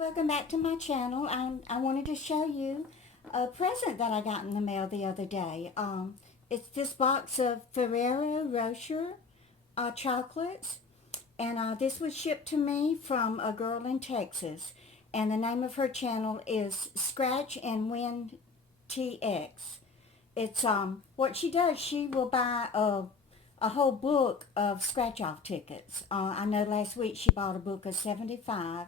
Welcome back to my channel. I wanted to show you a present that I got in the mail the other day. It's this box of Ferrero Rocher chocolates, and this was shipped to me from a girl in Texas, and the name of her channel is Scratchnwintx. It's what she does, she will buy a whole book of scratch-off tickets. I know last week she bought a book of 75,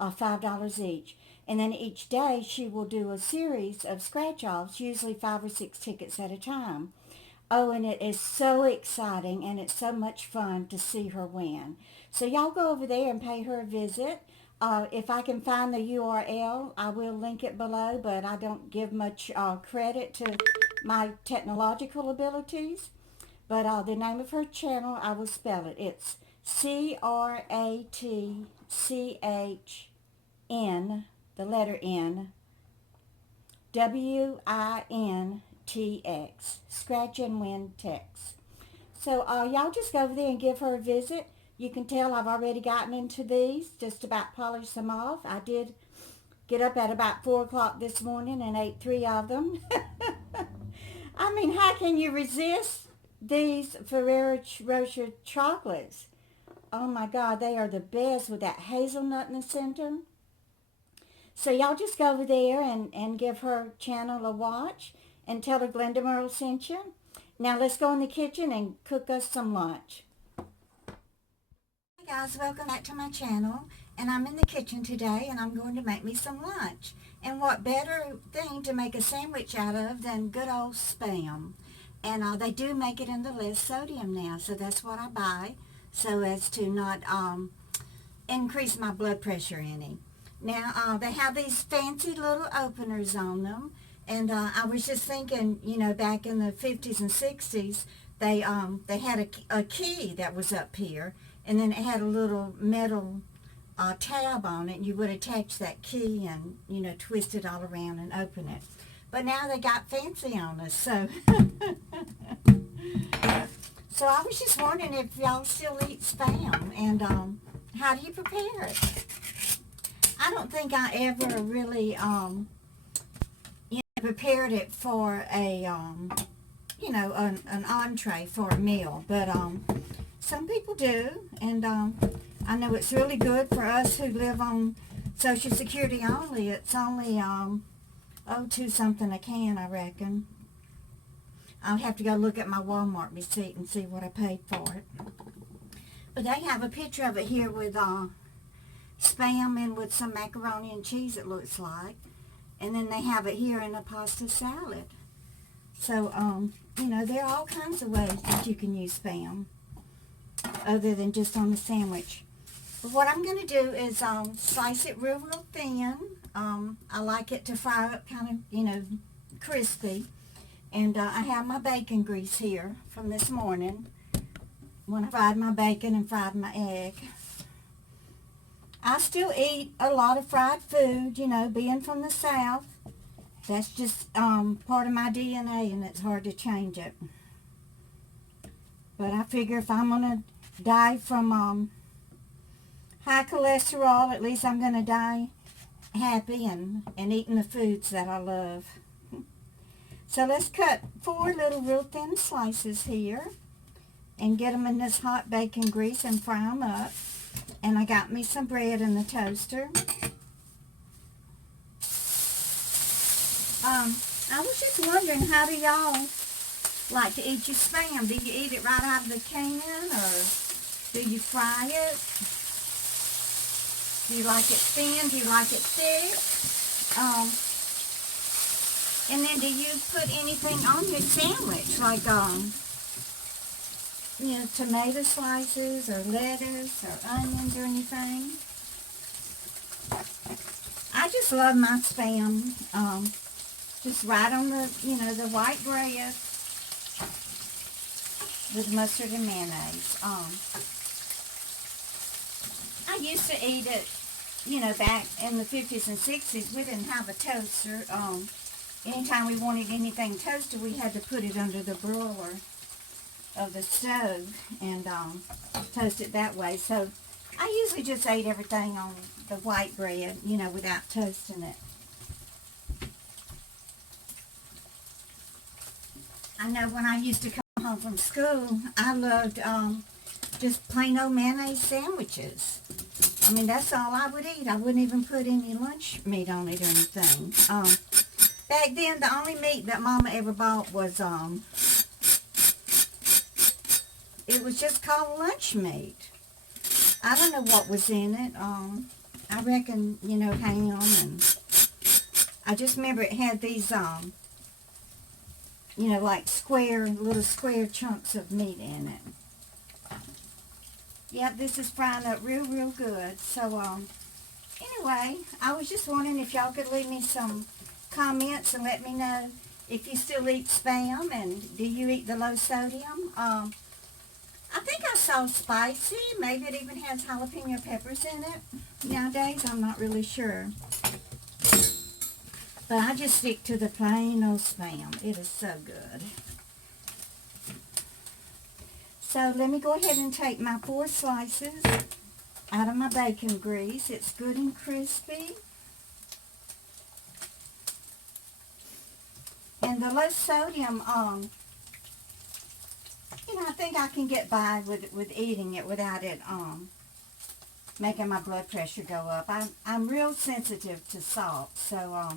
$5 each. And then each day she will do a series of scratch-offs, usually 5 or 6 tickets at a time. Oh, and it is so exciting, and it's so much fun to see her win. So y'all go over there and pay her a visit. If I can find the URL, I will link it below, but I don't give much credit to my technological abilities. But the name of her channel, I will spell it. It's Scratchn, the letter N, Wintx, Scratchnwintx. So y'all just go over there and give her a visit. You can tell I've already gotten into these, just about polished them off. I did get up at about 4 o'clock this morning and ate 3 of them. I mean, how can you resist these Ferrero Rocher chocolates? Oh my God, they are the best with that hazelnut in the center. So y'all just go over there and give her channel a watch and tell her Glenda Merle sent you. Now let's go in the kitchen and cook us some lunch. Hey guys, welcome back to my channel. And I'm in the kitchen today and I'm going to make me some lunch. And what better thing to make a sandwich out of than good old Spam. And they do make it in the less sodium now, so that's what I buy, so as to not increase my blood pressure any. Now, they have these fancy little openers on them, and I was just thinking, you know, back in the 50s and 60s, they had a key that was up here, and then it had a little metal tab on it, and you would attach that key and, you know, twist it all around and open it. But now they got fancy on us, so so I was just wondering if y'all still eat Spam, and how do you prepare it? I don't think I ever really prepared it for a you know, an entree for a meal, but some people do, and I know it's really good for us who live on Social Security only. It's only $2 something a can, I reckon. I'll have to go look at my Walmart receipt and see what I paid for it. But they have a picture of it here with Spam and with some macaroni and cheese, it looks like. And then they have it here in a pasta salad. So, you know, there are all kinds of ways that you can use Spam other than just on a sandwich. But what I'm going to do is slice it real thin. I like it to fry up kind of, you know, crispy. And I have my bacon grease here from this morning when I fried my bacon and fried my egg. I still eat a lot of fried food, you know, being from the South. That's just part of my DNA, and it's hard to change it. But I figure if I'm going to die from high cholesterol, at least I'm going to die happy and eating the foods that I love. So let's cut 4 little real thin slices here and get them in this hot bacon grease and fry them up. And I got me some bread in the toaster. I was just wondering, how do y'all like to eat your Spam? Do you eat it right out of the can, or do you fry it? Do you like it thin? Do you like it thick? And then do you put anything on your sandwich, like, you know, tomato slices or lettuce or onions or anything? I just love my Spam, just right on the, you know, the white bread with mustard and mayonnaise. I used to eat it, you know, back in the 50s and 60s. We didn't have a toaster. Anytime we wanted anything toasted, we had to put it under the broiler of the stove and toast it that way. So I usually just ate everything on the white bread, you know, without toasting it. I know when I used to come home from school, I loved just plain old mayonnaise sandwiches. I mean, that's all I would eat. I wouldn't even put any lunch meat on it or anything. Back then, the only meat that Mama ever bought was, it was just called lunch meat. I don't know what was in it. I reckon, you know, ham, and I just remember it had these, you know, like little square chunks of meat in it. Yep, this is frying up real good. So, anyway, I was just wondering if y'all could leave me some comments and let me know if you still eat Spam, and do you eat the low sodium? I think I saw spicy. Maybe it even has jalapeno peppers in it. Nowadays, I'm not really sure. But I just stick to the plain old Spam. It is so good. So let me go ahead and take my 4 slices out of my bacon grease. It's good and crispy. And the low sodium, you know, I think I can get by with eating it without it making my blood pressure go up. I'm real sensitive to salt, so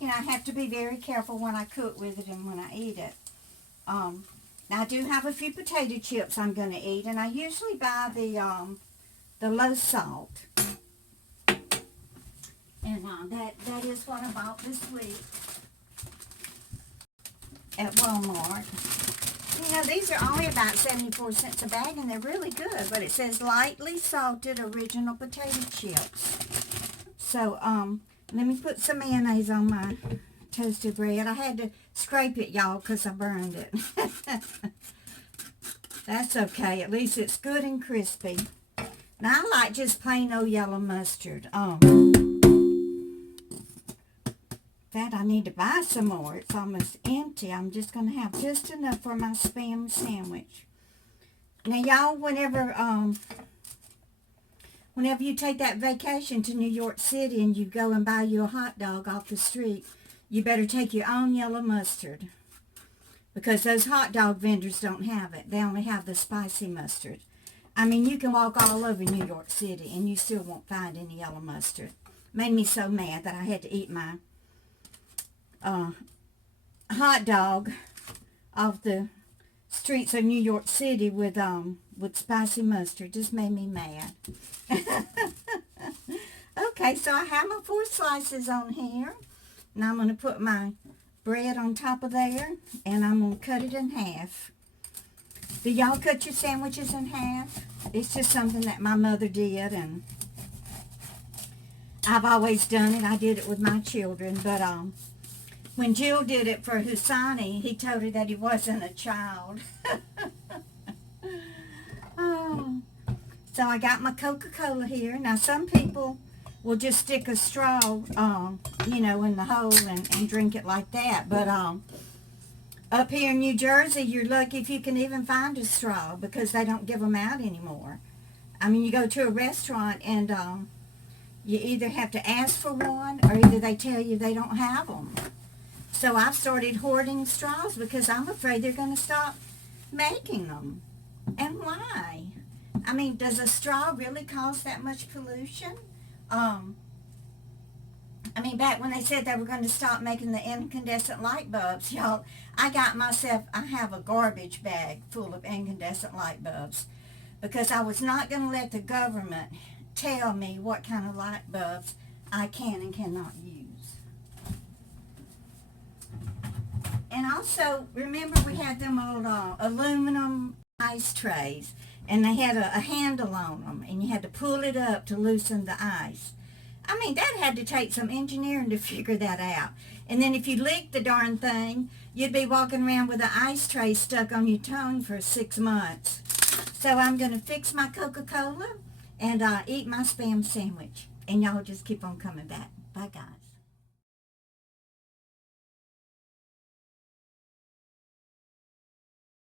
you know, I have to be very careful when I cook with it and when I eat it. Now I do have a few potato chips I'm going to eat, and I usually buy the low salt, and that is what I bought this week at Walmart. You know, these are only about 74 cents a bag, and they're really good. But it says lightly salted original potato chips. So, let me put some mayonnaise on my toasted bread. I had to scrape it, y'all, because I burned it. That's okay. At least it's good and crispy. Now, I like just plain old yellow mustard. That I need to buy some more. It's almost empty. I'm just going to have just enough for my Spam sandwich. Now, y'all, whenever you take that vacation to New York City and you go and buy you a hot dog off the street, you better take your own yellow mustard, because those hot dog vendors don't have it. They only have the spicy mustard. I mean, you can walk all over New York City and you still won't find any yellow mustard. Made me so mad that I had to eat my hot dog off the streets of New York City with spicy mustard. Just made me mad. Okay, so I have my 4 slices on here, and I'm going to put my bread on top of there, and I'm going to cut it in half. Do y'all cut your sandwiches in half? It's just something that my mother did, and I've always done it. I did it with my children, but when Jill did it for Husani, he told her that he wasn't a child. Oh. So I got my Coca-Cola here. Now, some people will just stick a straw, you know, in the hole and drink it like that. But up here in New Jersey, you're lucky if you can even find a straw, because they don't give them out anymore. I mean, you go to a restaurant and you either have to ask for one, or either they tell you they don't have them. So I've started hoarding straws because I'm afraid they're going to stop making them. And why? I mean, does a straw really cause that much pollution? I mean, back when they said they were going to stop making the incandescent light bulbs, y'all, I have a garbage bag full of incandescent light bulbs, because I was not going to let the government tell me what kind of light bulbs I can and cannot use. And also, remember we had them old aluminum ice trays, and they had a handle on them, and you had to pull it up to loosen the ice. I mean, that had to take some engineering to figure that out. And then if you leaked the darn thing, you'd be walking around with an ice tray stuck on your tongue for 6 months. So I'm going to fix my Coca-Cola and eat my Spam sandwich. And y'all just keep on coming back. Bye, guys.